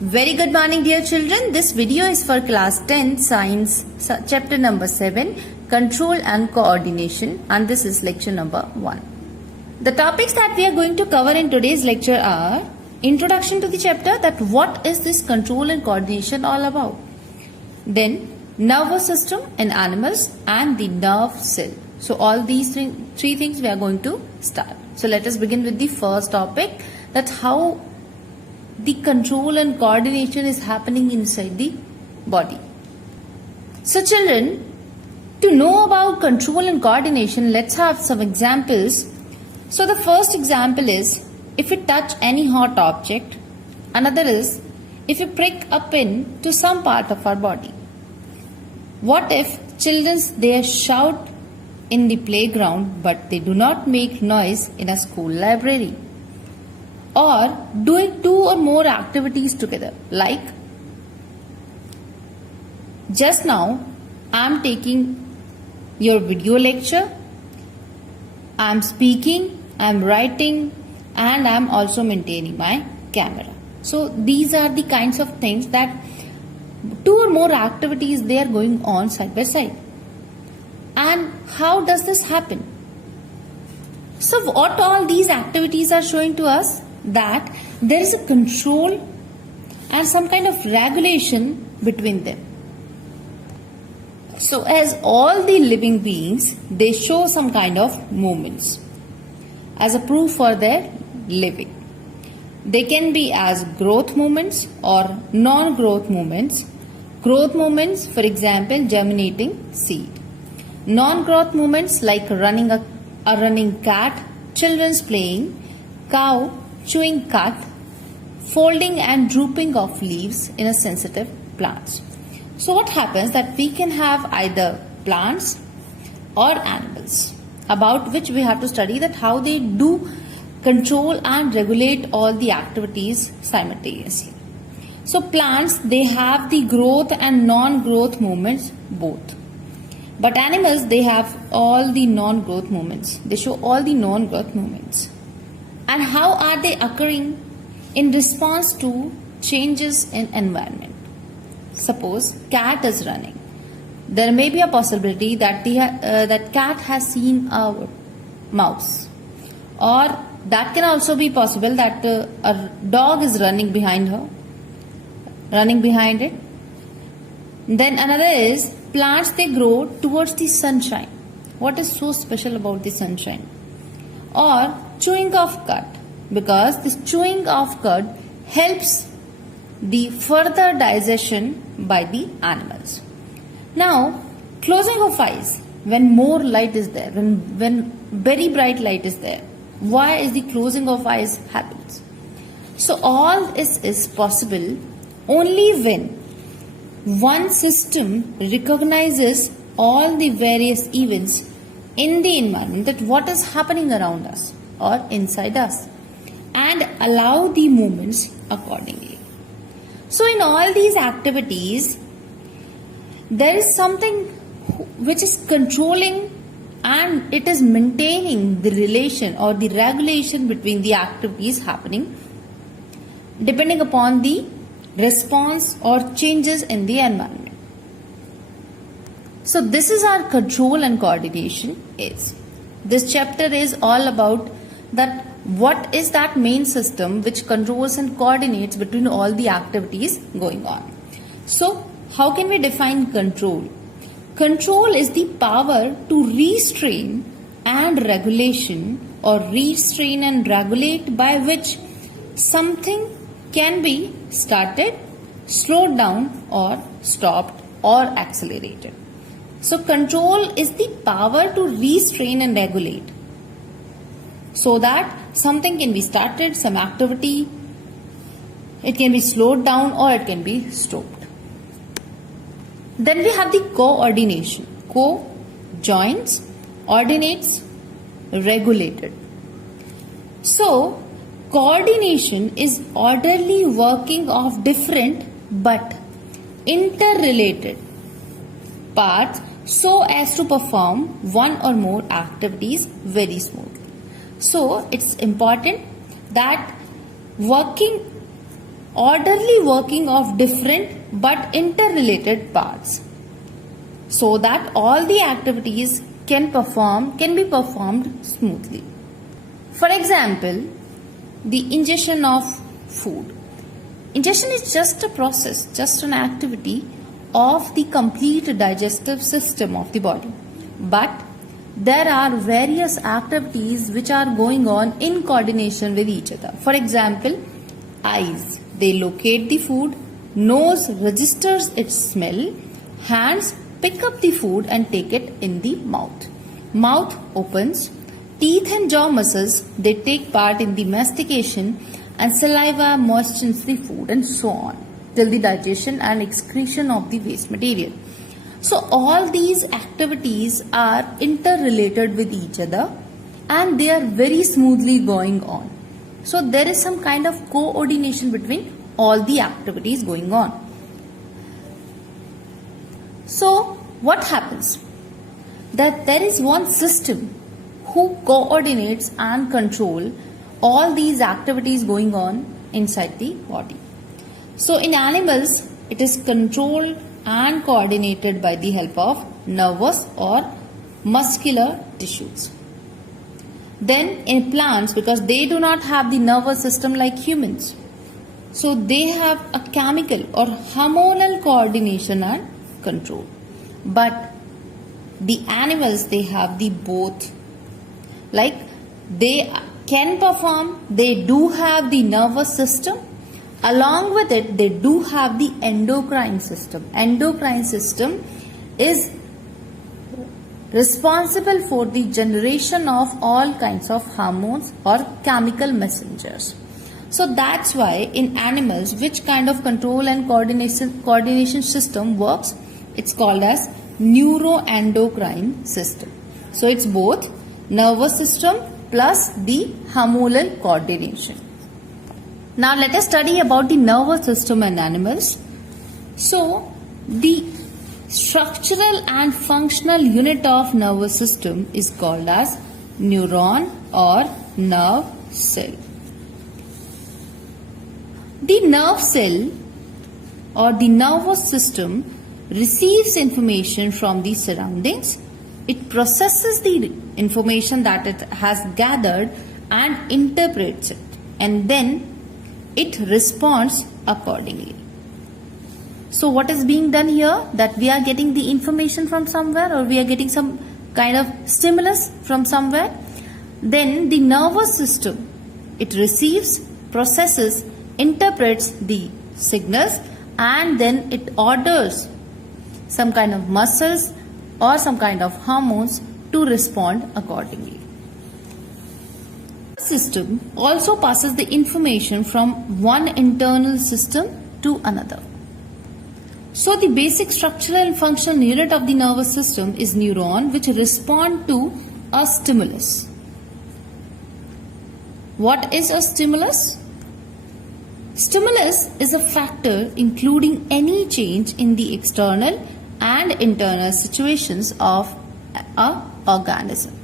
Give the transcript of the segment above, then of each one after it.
Very good morning, dear children. This video is for class 10 science chapter number 7, control and coordination, and this is lecture number 1. The topics that we are going to cover in today's lecture are introduction to the chapter, that what is this control and coordination all about, then nervous system in animals and the nerve cell. So all these three things we are going to start. So let us begin with the first topic, that how the control and coordination is happening inside the body. So children, to know about control and coordination, let's have some examples. So the first example is, if you touch any hot object. Another is, if you prick a pin to some part of our body. What if children, they shout in the playground but they do not make noise in a school library? Or doing 2 or more activities together, like just now I am taking your video lecture, I am speaking, I am writing, and I am also maintaining my camera. So these are the kinds of things that 2 or more activities, they are going on side by side. And how does this happen? So what all these activities are showing to us? That there is a control and some kind of regulation between them. So as all the living beings, they show some kind of movements as a proof for their living. They can be as growth movements or non-growth movements. Growth movements, for example, germinating seed. Non-growth movements like running a running cat, children's playing, cow chewing cud, folding and drooping of leaves in a sensitive plants. So what happens that we can have either plants or animals, about which we have to study that how they do control and regulate all the activities simultaneously. So plants, they have the growth and non-growth movements both. But animals, they have all the non-growth movements. They show all the non-growth movements. And how are they occurring? In response to changes in environment. Suppose cat is running. There may be a possibility that that cat has seen a mouse. Or that can also be possible that a dog is running behind her. Running behind it. Then another is, plants, they grow towards the sunshine. What is so special about the sunshine? Or chewing of cud, because this chewing of cud helps the further digestion by the animals. Now, closing of eyes, when more light is there, when very bright light is there, why is the closing of eyes happens? So all this is possible only when one system recognizes all the various events in the environment, that what is happening around us or inside us, and allow the movements accordingly. So in all these activities, there is something which is controlling and it is maintaining the relation or the regulation between the activities happening depending upon the response or changes in the environment. So this is our control and coordination is. This chapter is all about that what is that main system which controls and coordinates between all the activities going on. So how can we define control? Control is the power to restrain and regulation, or restrain and regulate, by which something can be started, slowed down, or stopped, or accelerated. So control is the power to restrain and regulate, so that something can be started, some activity, it can be slowed down or it can be stopped. Then we have the coordination. Co, joins, ordinates, regulated. So coordination is orderly working of different but interrelated parts so as to perform one or more activities very smoothly. So it's important that working orderly working of different but interrelated parts, so that all the activities can be performed smoothly. For example, the ingestion of food. Ingestion is just a process, just an activity of the complete digestive system of the body. But there are various activities which are going on in coordination with each other. For example, eyes, they locate the food, nose registers its smell, hands pick up the food and take it in the mouth. Mouth opens, teeth and jaw muscles, they take part in the mastication, and saliva moistens the food, and so on till the digestion and excretion of the waste material. So all these activities are interrelated with each other and they are very smoothly going on. So there is some kind of coordination between all the activities going on. So what happens? That there is one system who coordinates and control all these activities going on inside the body. So in animals, it is controlled and coordinated by the help of nervous or muscular tissues. Then in plants, because they do not have the nervous system like humans, so they have a chemical or hormonal coordination and control. But the animals, they have the both. Like they can perform, they do have the nervous system. Along with it, they do have the endocrine system. Endocrine system is responsible for the generation of all kinds of hormones or chemical messengers. So that's why in animals, which kind of control and coordination system works? It's called as neuroendocrine system. So it's both nervous system plus the hormonal coordination. Now let us study about the nervous system in animals. So the structural and functional unit of nervous system is called as neuron or nerve cell. The nerve cell or the nervous system receives information from the surroundings. It processes the information that it has gathered and interprets it, and then it responds accordingly. So what is being done here? That we are getting the information from somewhere, or we are getting some kind of stimulus from somewhere. Then the nervous system, it receives, processes, interprets the signals, and then it orders some kind of muscles or some kind of hormones to respond accordingly. The system also passes the information from one internal system to another. So the basic structural and functional unit of the nervous system is neuron, which respond to a stimulus. What is a stimulus? Stimulus is a factor including any change in the external and internal situations of an organism.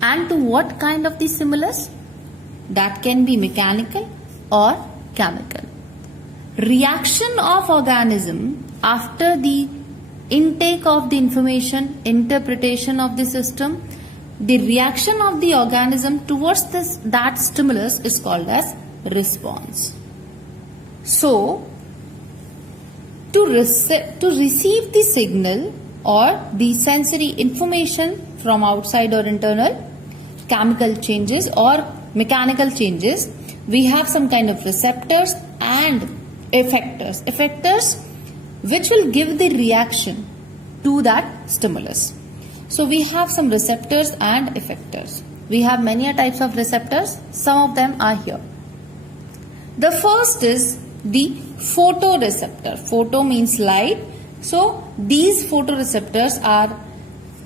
And to what kind of the stimulus? That can be mechanical or chemical. Reaction of organism after the intake of the information, interpretation of the system, the reaction of the organism towards that stimulus is called as response. So, to receive the signal or the sensory information from outside or internal, chemical changes or mechanical changes, we have some kind of receptors and effectors. Effectors which will give the reaction to that stimulus. So we have some receptors and effectors. We have many types of receptors. Some of them are here. The first is the photoreceptor. Photo means light. So these photoreceptors are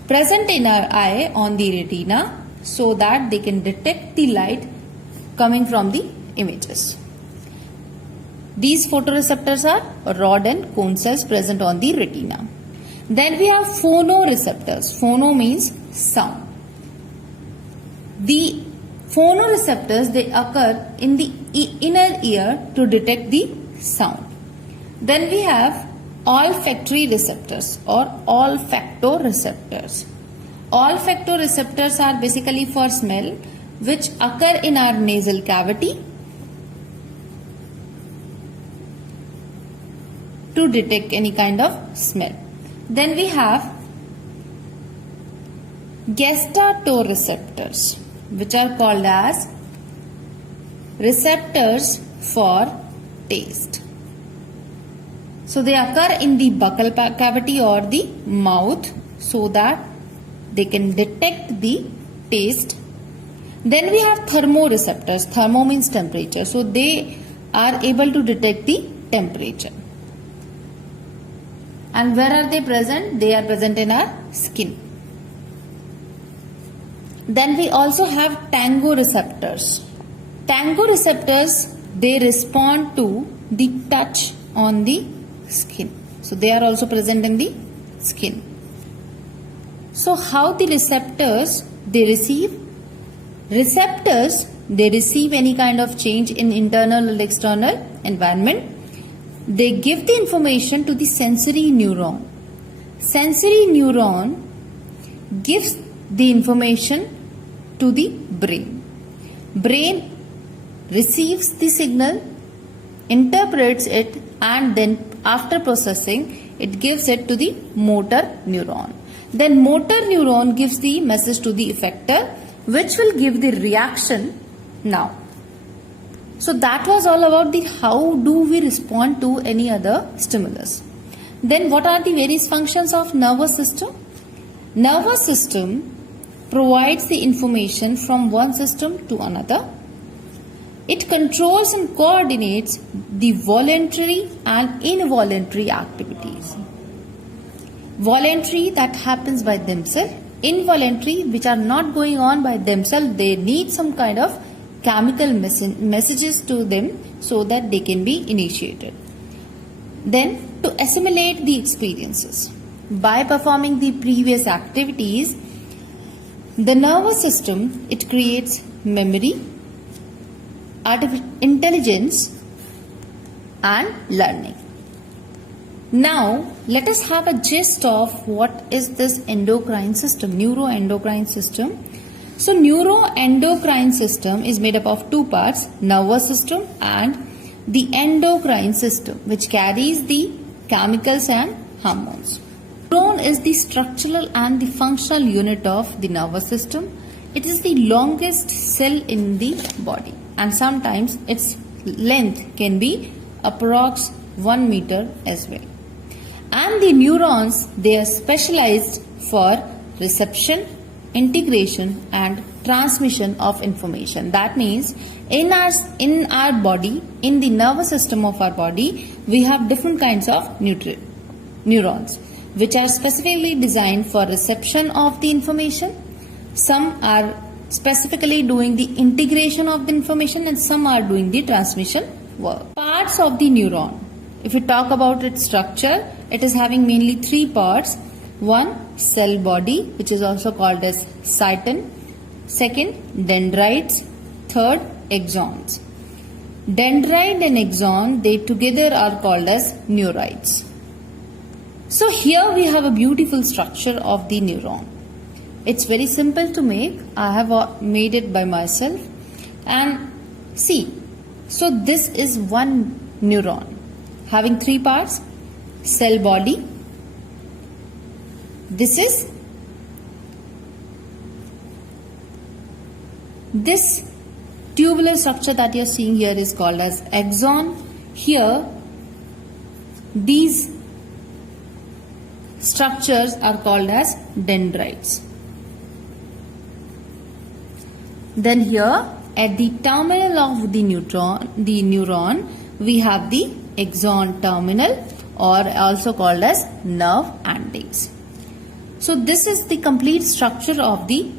present in our eye on the retina so that they can detect the light coming from the images. These photoreceptors are rod and cone cells present on the retina. Then we have phonoreceptors. Phono means sound. The phonoreceptors, they occur in the inner ear to detect the sound. Then we have olfactory receptors or olfactoreceptors. Olfactoreceptors are basically for smell, which occur in our nasal cavity to detect any kind of smell. Then we have gustatoreceptors, which are called as receptors for taste. So they occur in the buccal cavity or the mouth so that they can detect the taste. Then we have thermoreceptors. Thermo means temperature. So they are able to detect the temperature. And where are they present? They are present in our skin. Then we also have tangoreceptors. Tangoreceptors, they respond to the touch on the skin. So they are also present in the skin. So how the receptors, they receive? Receptors, they receive any kind of change in internal or external environment. They give the information to the sensory neuron. Sensory neuron gives the information to the brain. Brain receives the signal, interprets it, and then after processing, it gives it to the motor neuron. Then motor neuron gives the message to the effector, which will give the reaction now. So that was all about the how do we respond to any other stimulus. Then what are the various functions of nervous system? Nervous system provides the information from one system to another. It controls and coordinates the voluntary and involuntary activities. Voluntary, that happens by themselves. Involuntary, which are not going on by themselves, they need some kind of chemical messages to them so that they can be initiated. Then to assimilate the experiences. By performing the previous activities, the nervous system, it creates memory, intelligence and learning. Now let us have a gist of what is this endocrine system, neuroendocrine system. So neuroendocrine system is made up of two parts, nervous system and the endocrine system, which carries the chemicals and hormones. Neuron is the structural and the functional unit of the nervous system. It is the longest cell in the body and sometimes its length can be approx 1 meter as well. And the neurons, they are specialized for reception, integration and transmission of information. That means in our body, in the nervous system of our body, we have different kinds of neurons which are specifically designed for reception of the information. Some are specifically doing the integration of the information and some are doing the transmission work. Parts of the neuron. If we talk about its structure, it is having mainly three parts. One, cell body, which is also called as cyton. Second, dendrites. Third, axons. Dendrite and axon, they together are called as neurites. So here we have a beautiful structure of the neuron. It's very simple to make. I have made it by myself. And see, so this is one neuron having three parts. Cell body. This tubular structure that you are seeing here is called as axon. Here these structures are called as dendrites. Then here at the terminal of the neuron, we have the axon terminal, or also called as nerve endings. So this is the complete structure of the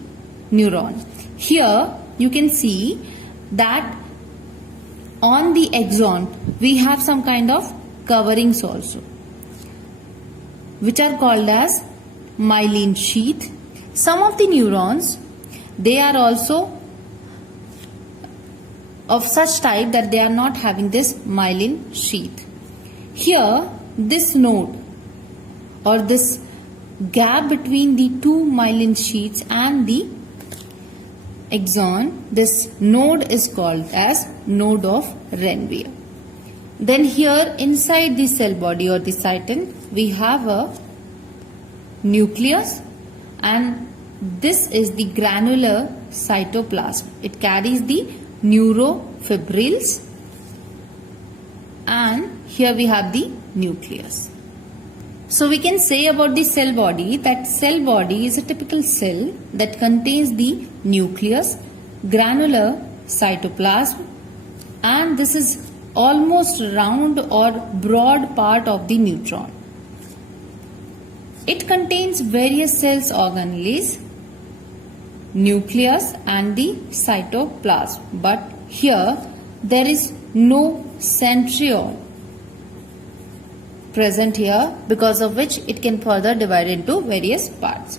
neuron. Here you can see that on the axon we have some kind of coverings also, which are called as myelin sheath. Some of the neurons, they are also of such type that they are not having this myelin sheath. Here, this node or this gap between the two myelin sheaths and the axon, this node is called as node of Ranvier. Then here inside the cell body or the cytosol, we have a nucleus, and this is the granular cytoplasm. It carries the neurofibrils, and here we have the nucleus. So we can say about the cell body that cell body is a typical cell that contains the nucleus, granular cytoplasm, and this is almost round or broad part of the neutron. It contains various cells organelles, nucleus and the cytoplasm, but here there is no centriole present here, because of which it can further divide into various parts.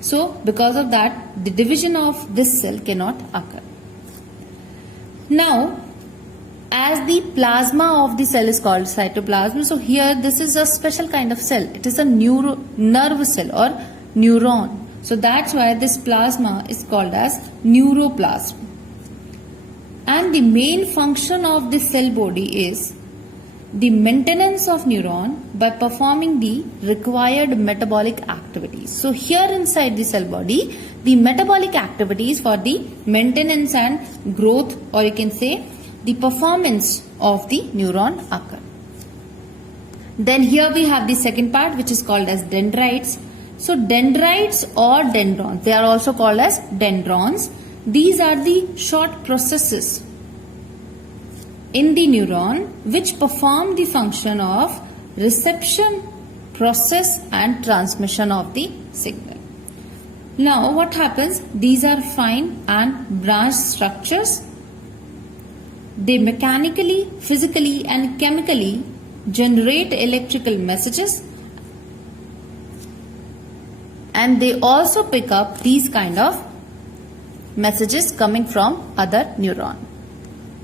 So because of that, the division of this cell cannot occur. Now, as the plasma of the cell is called cytoplasm, so here this is a special kind of cell. It is a nerve cell or neuron. So that's why this plasma is called as neuroplasm. And the main function of this cell body is the maintenance of neuron by performing the required metabolic activities. So here inside the cell body, the metabolic activities for the maintenance and growth, or you can say the performance of the neuron occur. Then here we have the second part, which is called as dendrites. So dendrites or dendrons, they are also called as dendrons. These are the short processes in the neuron which perform the function of reception, process and transmission of the signal. Now what happens? These are fine and branch structures. They mechanically, physically and chemically generate electrical messages, and they also pick up these kind of messages coming from other neuron.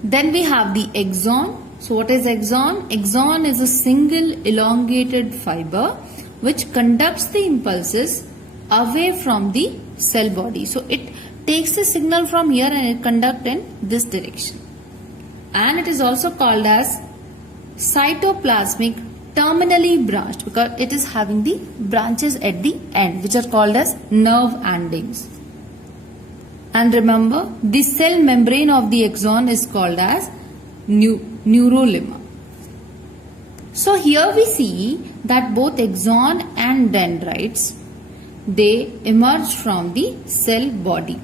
Then we have the axon. So what is axon? Axon is a single elongated fiber which conducts the impulses away from the cell body. So it takes the signal from here and it conducts in this direction. And it is also called as cytoplasmic terminally branched because it is having the branches at the end, which are called as nerve endings. And remember, the cell membrane of the axon is called as neurolemma. So here we see that both axon and dendrites, they emerge from the cell body.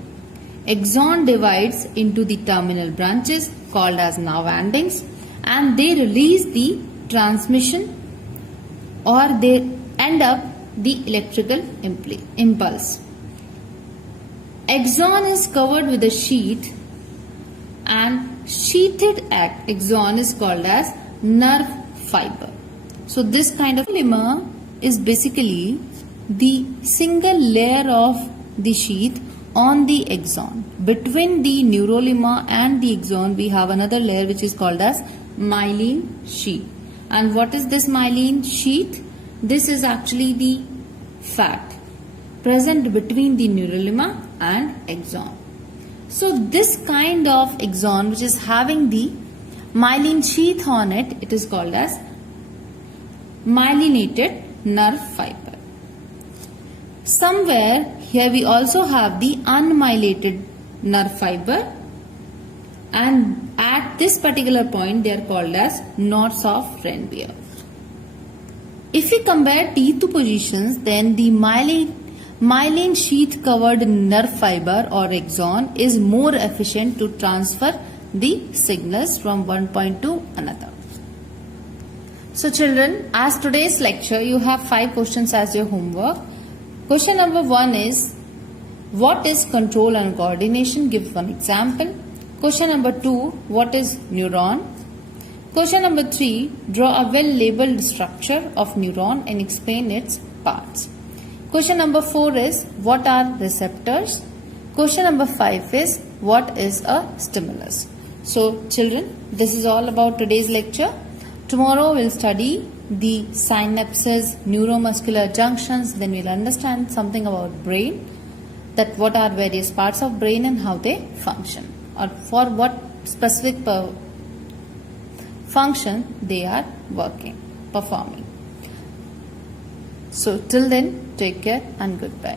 Axon divides into the terminal branches called as nerve endings, and they release the transmission, or they end up the electrical impulse. Axon is covered with a sheath, and sheathed axon is called as nerve fiber. So this kind of lemma is basically the single layer of the sheath on the axon. Between the neurolemma and the axon, we have another layer which is called as myelin sheath. And what is this myelin sheath? This is actually the fat present between the neurolemma and axon. So this kind of axon which is having the myelin sheath on it, it is called as myelinated nerve fiber. Somewhere here we also have the unmyelinated nerve fiber, and at this particular point they are called as knots of Ranvier. If we compare T2 positions, then the myelin sheath covered nerve fiber or axon is more efficient to transfer the signals from one point to another. So children, as today's lecture, you have 5 questions as your homework. Question number 1 is, what is control and coordination? Give one example. Question number 2, what is neuron? Question number 3, draw a well-labeled structure of neuron and explain its parts. Question number 4 is, what are receptors? Question number 5 is, what is a stimulus? So children, this is all about today's lecture. Tomorrow we'll study the synapses, neuromuscular junctions, then we'll understand something about brain, that what are various parts of brain and how they function, or for what specific function they are performing. So till then, take care and goodbye.